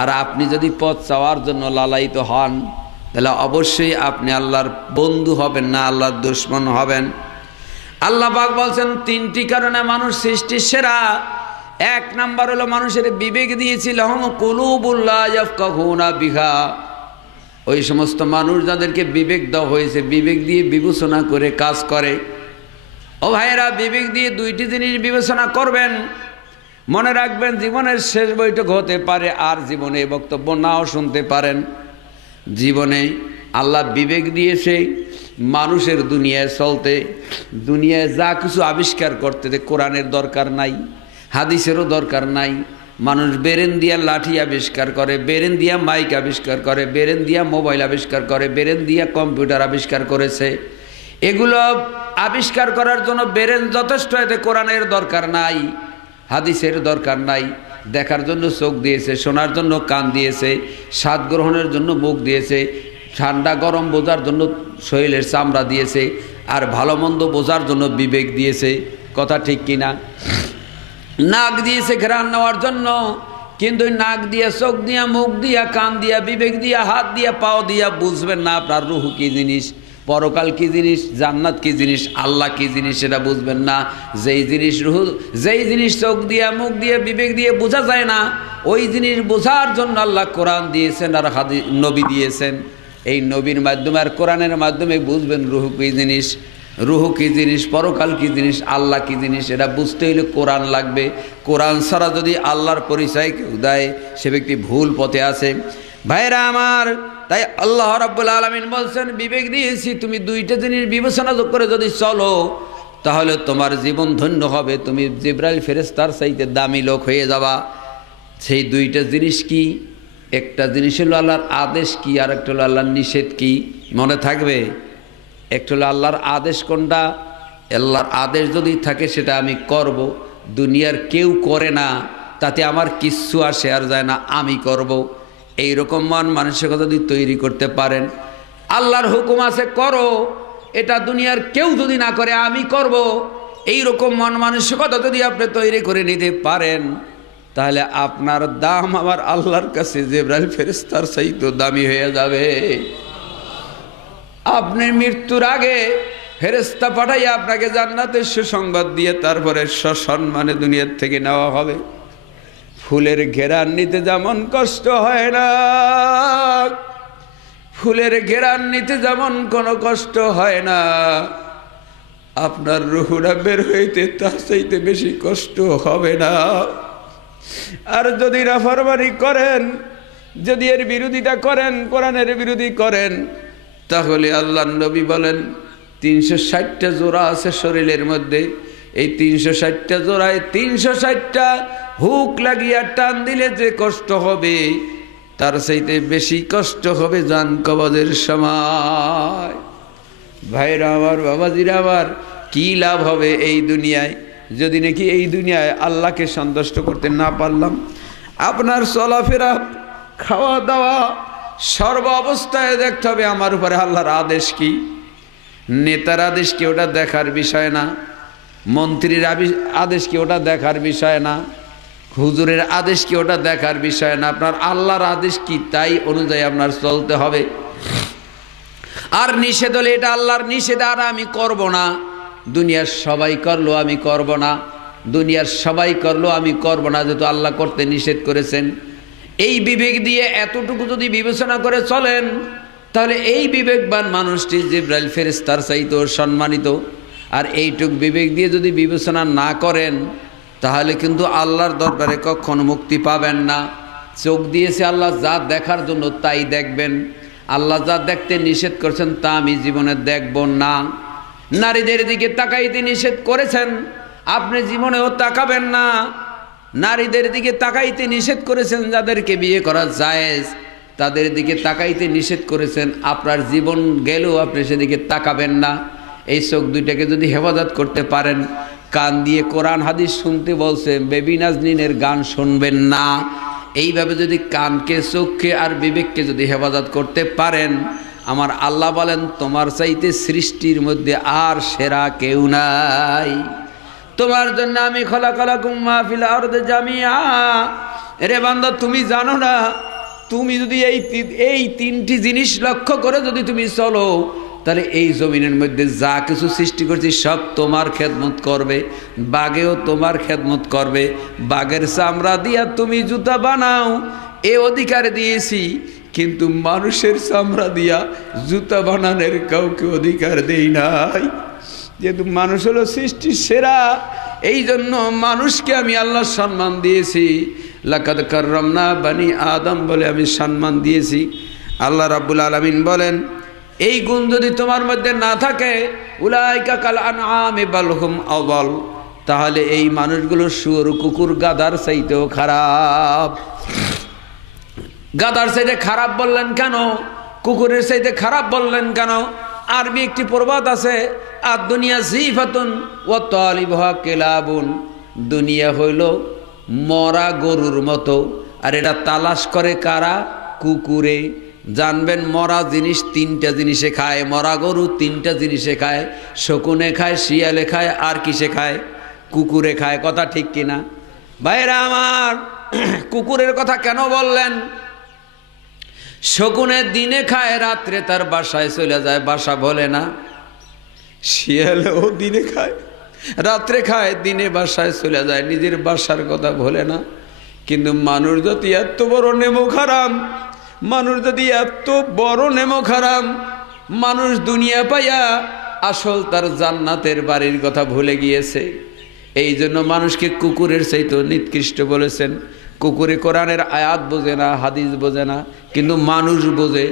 আর আপনি যদি পদ চাওয়ার জন্য লালায়িত হন তাহলে অবশ্যই আপনি আল্লাহর বন্ধু হবেন না, আল্লাহর দুশমন হবেন। আল্লাহ পাক বলছেন তিনটি কারণে মানুষ সৃষ্টির সেরা। এক নাম্বার হলো মানুষের বিবেক দিয়েছিল, লাহুম কুলুবুন লা ইয়াফকাহুনা বিহা। ওই সমস্ত মানুষ যাদেরকে বিবেক দেওয়া হয়েছে, বিবেক দিয়ে বিবেচনা করে কাজ করে। ও ভাইয়েরা, বিবেক দিয়ে দুইটি জিনিস বিবেচনা করবেন। মনে রাখবেন জীবনের শেষ বৈঠক হতে পারে, আর জীবনে বক্তব্য নাও শুনতে পারেন। জীবনে আল্লাহ বিবেক দিয়েছে মানুষের দুনিয়ায় চলতে, দুনিয়ায় যা কিছু আবিষ্কার করতে, কোরআনের দরকার নাই, হাদিসেরও দরকার নাই। মানুষ বেরেন দিয়া লাঠি আবিষ্কার করে, বেরেন দিয়া মাইক আবিষ্কার করে, বেরেন দিয়া মোবাইল আবিষ্কার করে, বেরেন দিয়া কম্পিউটার আবিষ্কার করেছে। এগুলো আবিষ্কার করার জন্য বেরেন যথেষ্ট, এতে কোরআনের দরকার নাই, হাদিসের দরকার নাই। দেখার জন্য চোখ দিয়েছে, শোনার জন্য কান দিয়েছে, স্বাদ গ্রহণের জন্য মুখ দিয়েছে, ঠান্ডা গরম বোঝার জন্য শরীরের চামড়া দিয়েছে, আর ভালো মন্দ বোঝার জন্য বিবেক দিয়েছে। কথা ঠিক কিনা? নাক দিয়েছে ঘ্রাণ নেওয়ার জন্য, কিন্তু নাক দিয়া, চোখ দিয়া, মুখ দিয়া, কান দিয়া, বিবেক দিয়া, হাত দিয়া, পাও দিয়া বুঝবেন না আপনার রুহ কি জিনিস, পরকাল কি জিনিস, জান্নাত কি জিনিস, আল্লাহ কি জিনিস সেটা বুঝবেন না। যেই জিনিস রুহ, যেই জিনিস চোখ দিয়া, মুখ দিয়ে, বিবেক দিয়ে বোঝা যায় না, ওই জিনিস বোঝার জন্য আল্লাহ কোরআন দিয়েছেন আর নবী দিয়েছেন। এই নবীর মাধ্যমে আর কোরআনের মাধ্যমে বুঝবেন রুহ কি জিনিস, রুহ কি জিনিস, পরকাল কি জিনিস, আল্লাহ কি জিনিস। এটা বুঝতে হলে কোরআন লাগবে। কোরআন ছাড়া যদি আল্লাহর পরিচয় কেউ দেয়, সে ব্যক্তি ভুল পথে আছে। ভাইরা আমার, তাই আল্লাহ রাব্বুল আলামিন বলছেন, বিবেক দিয়েছি, তুমি দুইটা জিনিস বিবেচনা করে যদি চলো, তাহলে তোমার জীবন ধন্য হবে, তুমি জিবরাইল ফেরেশতার চাইতে দামি লোক হয়ে যাবা। সেই দুইটা জিনিস কি? একটা জিনিস হলো আল্লাহর আদেশ কি, আর একটা হলো আল্লাহর নিষেধ কি। মনে থাকবে? একটা হলো আল্লাহর আদেশ কোনটা? আল্লাহর আদেশ যদি থাকে সেটা আমি করব, দুনিয়ার কেউ করে না, তাতে আমার কিচ্ছু আসে আর যায় না, আমি করব। এইরকম মন মানসিকতা যদি তৈরি করতে পারেন, আল্লাহর হুকুম আছে করো, এটা দুনিয়ার কেউ যদি না করে আমি করব, এইরকম মন মানসিকতা যদি আপনি তৈরি করে নিতে পারেন, তাহলে আপনার দাম আমার আল্লাহর কাছে জিবরাইল ফেরেশতার চাইতে দামি হয়ে যাবে। আপনি মৃত্যুর আগে ফেরেশতা পাঠাইয়া আপনাকে জান্নাতের সুসংবাদ দিয়ে তারপরে সসম্মানে দুনিয়ার থেকে নেওয়া হবে। ফুলের ঘেরান নিতে যেমন কষ্ট হয় না, ফুলের ঘেরান নিতে যেমন কোনো কষ্ট হয় না, আপনার রুহুটা বের হইতে তার চাইতে বেশি কষ্ট হবে না। আর যদি নাফরমানি করেন, যদি এর বিরোধিতা করেন, কোরআনের বিরোধী করেন, তাহলে আল্লাহর নবী বলেন 360টা জোড়া আছে শরীরের মধ্যে, এই 360টা জোড়ায় 360টা হুক লাগিয়া টান দিলে যে কষ্ট হবে, তার চাইতে বেশি কষ্ট হবে জান কবজের সময়। ভাইরা আমার, বাবাজিরা আমার, কি লাভ হবে এই দুনিয়ায় যদি নাকি এই দুনিয়ায় আল্লাহকে সন্তুষ্ট করতে না পারলাম? আপনার চলাফেরা, খাওয়া দাওয়া, সর্ব অবস্থায় দেখতে হবে আমার উপরে আল্লাহর আদেশ কি। নেতার আদেশ কি ওটা দেখার বিষয় না, মন্ত্রীর আদেশ কি ওটা দেখার বিষয় না, হুজুরের আদেশ কি ওটা দেখার বিষয় না। আপনার আল্লাহর আদেশ কি, তাই অনুযায়ী আপনার চলতে হবে। আর নিষেধ হলে এটা আল্লাহর নিষেধ আর আমি করব না, দুনিয়ার সবাই করলো আমি করব না, দুনিয়ার সবাই করলো আমি করব না, যেহেতু আল্লাহ করতে নিষেধ করেছেন। এই বিবেক দিয়ে এতটুকু যদি বিবেচনা করে চলেন, তাহলে এই বিবেকবান মানুষটি জিবরাইল ফেরেশতার চাইতেও সম্মানিত। আর এইটুক বিবেক দিয়ে যদি বিবেচনা না করেন, তাহলে কিন্তু আল্লাহর দরবারে কখনো মুক্তি পাবেন না। চোখ দিয়েছে আল্লাহ যা দেখার জন্য তাই দেখবেন, আল্লাহ যা দেখতে নিষেধ করেছেন তা আমি জীবনে দেখব না। নারীদের দিকে তাকাইতে নিষেধ করেছেন, আপনি জীবনেও তাকাবেন না। নারীদের দিকে তাকাইতে নিষেধ করেছেন, যাদেরকে বিয়ে করা জায়েজ তাদের দিকে তাকাইতে নিষেধ করেছেন, আপনার জীবন গেলেও আপনি সেদিকে তাকাবেন না। এই চোখ দুইটাকে যদি হেফাজত করতে পারেন, কান দিয়ে কোরআন হাদিস শুনতে বলছে, বেবি নাজনীনের গান শুনবেন না, এইভাবে যদি কানকে, চোখকে আর বিবেককে যদি হেফাজত করতে পারেন, আমার আল্লাহ বলেন তোমার চাইতে সৃষ্টির মধ্যে আর সেরা কেউ নাই। তোমার জন্য আমি খলাকালাকুম মা ফিল আরদি জামিআ। রে বান্দা, তুমি জানো না, তুমি যদি এই তিনটি জিনিস লক্ষ্য করে যদি তুমি চলো, তাহলে এই জমিনের মধ্যে যা কিছু সৃষ্টি করছি সব তোমার খেদমত করবে। বাঘেও তোমার খেদমত করবে, বাঘের চামড়া দিয়া তুমি জুতা বানাও এ অধিকার দিয়েছি, কিন্তু মানুষের চামড়া দিয়া জুতা বানানোর কাউকে অধিকার দেই নাই। যেহেতু মানুষ হলো সৃষ্টির সেরা, এই জন্য মানুষকে আমি আল্লাহ সম্মান দিয়েছি। লাকাদ কাররামনা বানি আদম বলে আমি সম্মান দিয়েছি। আল্লাহ রাব্বুল আলামিন বলেন, এই গুণ যদি তোমার মধ্যে না থাকে, উলাইকা কাল আনআমি বাল হুম আযাল, তাহলে এই মানুষগুলো শুয়োর, কুকুর, গাধার চাইতেও খারাপ। গাধার চাইতে খারাপ বললেন কেন? কুকুরের চাইতে খারাপ বললেন কেন? আরবি একটি প্রবাদ আছে, আর দুনিয়া জিফাতুন ওয়া তালিবুহা কিলাবুন। দুনিয়া হইল মরা গরুর মতো, আর এটা তালাশ করে কারা? কুকুরে। জানবেন মরা জিনিস তিনটা জিনিসে খায়, মরা গরু তিনটা জিনিসে খায়, শকুনে খায়, শিয়ালে খায়, আর কিসে খায়? কুকুরে খায়। কথা ঠিক কিনা ভাইরা আমার? কুকুরের কথা কেন বললেন? শকুনে দিনে খায়, রাত্রে তার বাসায় চলে যায়, বাসা বলে না। শিয়ালেও দিনে খায়, রাত্রে খায়, দিনে বাসায় চলে যায়, নিজের বাসার কথা বলে না। কিন্তু মানুষ যদি এত বড় নেমো খারাম, মানুষ যদি এত বড় নেমো খারাম, মানুষ দুনিয়া পাইয়া আসল তার জান্নাতের বাড়ির কথা ভুলে গিয়েছে। এই জন্য মানুষকে কুকুরের চাইতে নিকৃষ্ট বলেছেন। কুকুরে কোরআনের আয়াত বোঝে না, হাদিস বোঝে না, কিন্তু মানুষ বোঝে।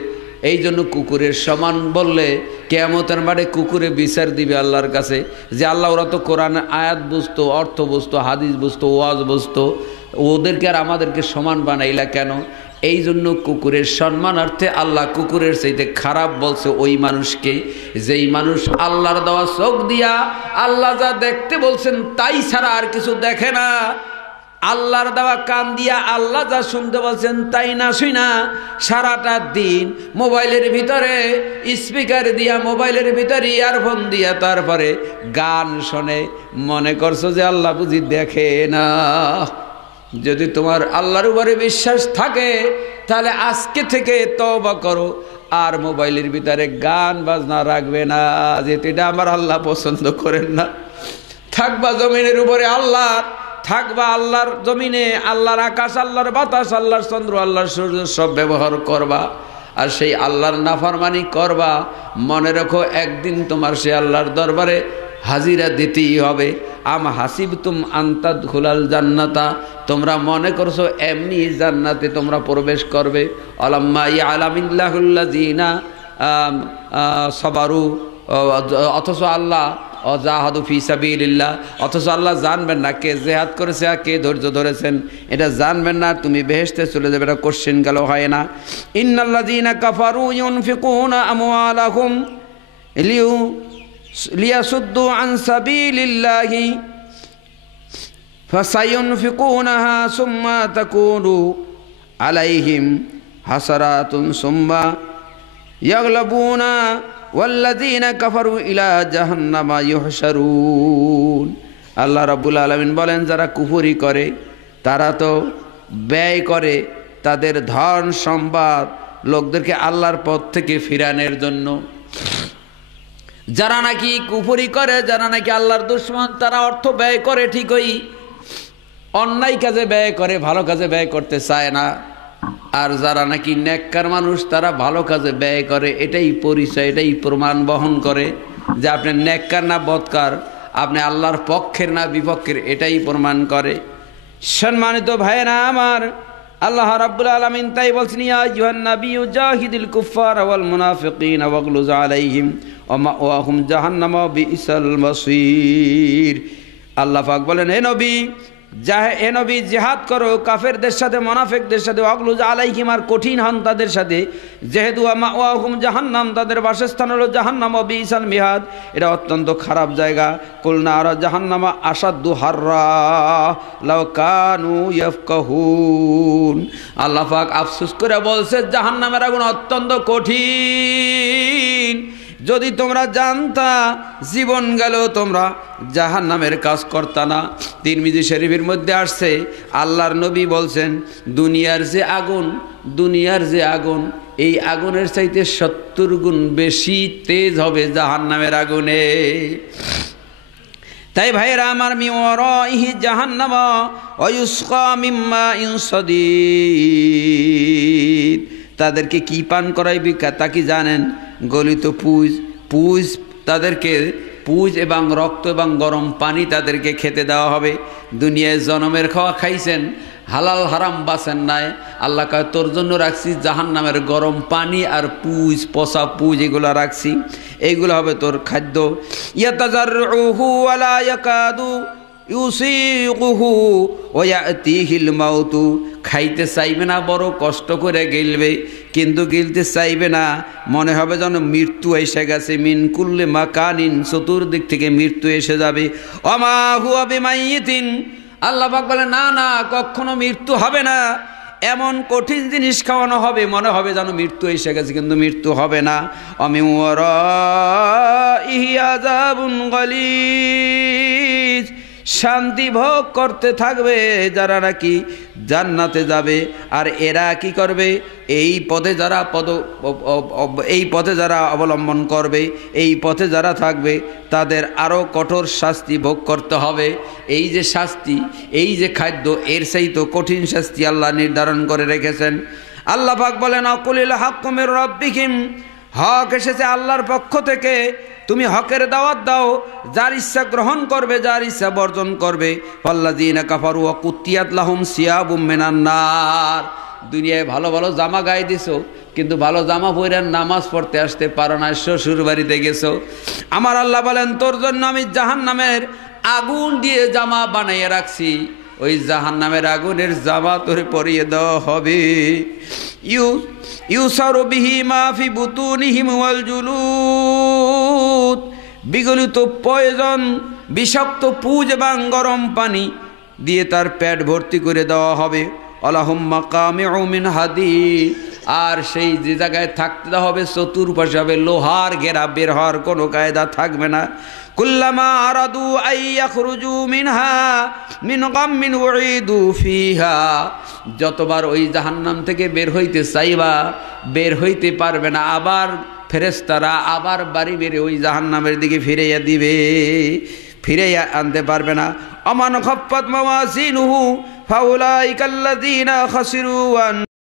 এই জন্য কুকুরের সমান বললে কিয়ামতের মাঠে কুকুরে বিচার দিবে আল্লাহর কাছে যে আল্লাহ ওরা তো কোরআনের আয়াত বুঝতো, অর্থ বুঝতো, হাদিস বুঝতো, ওয়াজ বুঝতো, ওদেরকে আর আমাদেরকে সমান বানাইলা কেন? এই জন্য কুকুরের সম্মানার্থে আল্লাহ কুকুরের চাইতে খারাপ বলছে ওই মানুষকে, যেই মানুষ আল্লাহর দেওয়া চোখ দিয়া আল্লাহ যা দেখতে বলছেন তাই ছাড়া আর কিছু দেখে না, আল্লাহর দেওয়া কান দিয়া আল্লাহ যা শুনতে বলছেন তাই না শুনা সারাটা দিন মোবাইলের ভিতরে স্পিকার দিয়া, মোবাইলের ভিতরে ইয়ারফোন দিয়া তারপরে গান শোনে। মনে করছো যে আল্লাহ বুঝি দেখে না? যদি তোমার আল্লাহর উপরে বিশ্বাস থাকে তাহলে আজকে থেকে তওবা করো, আর মোবাইলের ভিতরে গান বাজনা রাখবে না, যেটা এটা আমার আল্লাহ পছন্দ করেন না। থাকবা জমিনের উপরে আল্লাহ, থাকবা আল্লাহর জমিনে, আল্লাহর আকাশ, আল্লাহর বাতাস, আল্লাহর চন্দ্র, আল্লাহর সূর্য সব ব্যবহার করবা, আর সেই আল্লাহর নাফরমানি করবা। মনে রাখো একদিন তোমার সে আল্লাহর দরবারে হাজিরা দিতেই হবে। আম হাসিবতুম আনতাদখুলাল জান্নাতা, তোমরা মনে করছো এমনি জান্নাতে তোমরা প্রবেশ করবে? আলাম্মা ইয়ালামিল্লাহুল্লাযিনা সাবারু, অথচ আল্লাহ জাহাদু ফি সাবিলিল্লাহ, অথচ আল্লাহ জানবেন না কে জিহাদ করেছে আর কে ধৈর্য ধরেছেন, এটা জানবেন না, তুমি বেহেশতে চলে যাবে, এটা কোশ্চেন গেল হয় না। ইন্নাল্লাযিনা কাফারু ইউনফিকুনা আমওয়ালাহুম লিয়াসুদ্দু আন সাবিলিল্লাহি ফাসায়ুনফিকুনাহা সুম্মা তাকুনু আলাইহিম হাসারাতুন সুম্মা ইয়াগলাবুনা ওয়াল্লাযীনা কাফারু ইলা জাহান্নামা ইউহশারুন। আল্লাহ রাব্বুল আলামিন বলেন, যারা কুফরি করে তারা তো ব্যয় করে তাদের ধন সম্পদ লোকদেরকে আল্লাহর পথ থেকে ফিরানোর জন্য। যারা নাকি কুফরি করে, যারা নাকি আল্লাহর দুশমন, তারা অর্থ ব্যয় করে ঠিকই, অন্যায় কাজে ব্যয় করে, ভালো কাজে ব্যয় করতে চায় না। আর যারা নাকি নেককার মানুষ তারা ভালো কাজে ব্যয় করে, এটাই পরিচয়, এটাই প্রমাণ বহন করে যে আপনি নেককার না বদকার, আপনি আল্লাহর পক্ষের না বিপক্ষের, এটাই প্রমাণ করে। সম্মানিত ভাইয়েরা আমার, আল্লাহ রাব্বুল আলামিন তাই বলছেন, ইয়া আইয়ুহান নাবিয়্যু জাহিদিল কুফারা ওয়াল মুনাফিকিনা ওয়াগলুজ আলাইহিম ওয়া মাওয়াহুম জাহান্নাম ওয়া বিইসাল মাসীর। আল্লাহ পাক বলেন, হে নবী জিহাদ করো কাফেরদের সাথে, মুনাফিকদের সাথে, ওয়াগলুজ আলাইহিম, আর কঠিন হন তাদের সাথে, যেহেতু মাওয়াহুম জাহান্নাম, তাদের বাসস্থান হলো জাহান্নাম, ওয়া বিইসাল মিহাদ, এটা অত্যন্ত খারাপ জায়গা। কুলনা আর জাহান্নামা আসাদ্দু হাররা লাউ কানু ইয়াফকাহুন। আল্লাহ পাক আফসোস করে বলছে জাহান্নামের আগুন অত্যন্ত কঠিন, যদি তোমরা জানতা জীবন গেল তোমরা জাহান্নামের কাজ করতা না। তিরমিজি শরীফের মধ্যে আসছে, আল্লাহর নবী বলছেন, দুনিয়ার যে আগুন এই আগুনের চাইতে 70 গুণ বেশি তেজ হবে জাহান্নামের আগুনে। তাই ভাইরা আমার, মিওয়ারাইহি জাহান্নাম ওয়া ইউসকা মিম্মা ইন সাদীদ, তাদেরকে কি পান করাইবি তা কি জানেন? গলিত পুজ, তাদেরকে পুজ এবং রক্ত এবং গরম পানি তাদেরকে খেতে দেওয়া হবে। দুনিয়ায় জনমের খাওয়া খাইছেন, হালাল হারাম বাঁচেন নাই, আল্লাহ কয় তোর জন্য রাখছি জাহান্নামের গরম পানি আর পুজ, পচা পুজ, এগুলো রাখছি, এইগুলো হবে তোর খাদ্য। ইয়াতাজাররুহু ওয়ালা ইয়াকাদু ইউসিগুহু ওয়া ইয়াতিহিল মাউতু, খাইতে চাইবে না, বড় কষ্ট করে গিলবে, কিন্তু গিলতে চাইবে না, মনে হবে যেন মৃত্যু এসে গেছে। মিন কুল্লি মাকানিন, চতুর্দিক থেকে মৃত্যু এসে যাবে। ওমা হুয়া বিমাইয়িতিন, আল্লাহ পাক বলে না না, কখনো মৃত্যু হবে না। এমন কঠিন জিনিস খাওয়ানো হবে, মনে হবে যেন মৃত্যু এসে গেছে, কিন্তু মৃত্যু হবে না। মিন ওয়ারাইহি আযাবুন গালিজ, শান্তি ভোগ করতে থাকবে যারা নাকি জান্নাতে যাবে। আর এরা কি করবে? এই পথে যারা অবলম্বন করবে, এই পথে যারা থাকবে, তাদের আরও কঠোর শাস্তি ভোগ করতে হবে। এই যে শাস্তি, এই যে খাদ্য, এর চাইতে কঠিন শাস্তি আল্লাহ নির্ধারণ করে রেখেছেন। আল্লাহ পাক বলেন, আকুলিল হাক্কু মির রাব্বিকুম, হক এসেছে আল্লাহর পক্ষ থেকে, তুমি হকের দাওয়াত দাও, যার ইচ্ছা গ্রহণ করবে, যার ইচ্ছা বর্জন করবে। ফাল্লাযীনা কাফারু ওয়া কুত্তিয়াত লাহুম সিয়াবুম মিনান নার, দুনিয়ায় ভালো ভালো জামা গায়ে দিছো, কিন্তু ভালো জামা পরে নামাজ পড়তে আসতে পারো না, শ্বশুর বাড়িতে গেছো। আমার আল্লাহ বলেন, তোর জন্য আমি জাহান্নামের আগুন দিয়ে জামা বানাইয়ে রাখছি, ওই জাহান্নামের আগুনের জামা তোরে পরিয়ে দেওয়া হবে। ইউসারু বিহি মা ফি বুতুনিহিম ওয়াল জুলুদ, বিগলিত পয়জন, বিষাক্ত পুজ এবং গরম পানি দিয়ে তার পেট ভর্তি করে দেওয়া হবে। আলাহুম মাকামিউ মিন হাদিদ, আর সেই যে জায়গায় থাকতে দেওয়া হবে চতুর্পাশে হবে লোহার ঘেরা, বের হওয়ার কোনো কায়দা থাকবে না। কুল্লামা আরাদু আইয়াখরুজু মিনহা মিন গাম্মিন উঈদু ফিহা, যতবার ওই জাহান্নাম থেকে বের হইতে চাইবা, বের হইতে পারবে না, আবার ফেরেশতারা আবার বাড়ি বেরে ওই জাহান্নামের দিকে ফিরাইয়া দিবে, ফিরাইয়া আনতে পারবে না। আমান খাফফাত মাওয়াজিনুহু ফাউলাইকাল্লাযীনা খাসিরু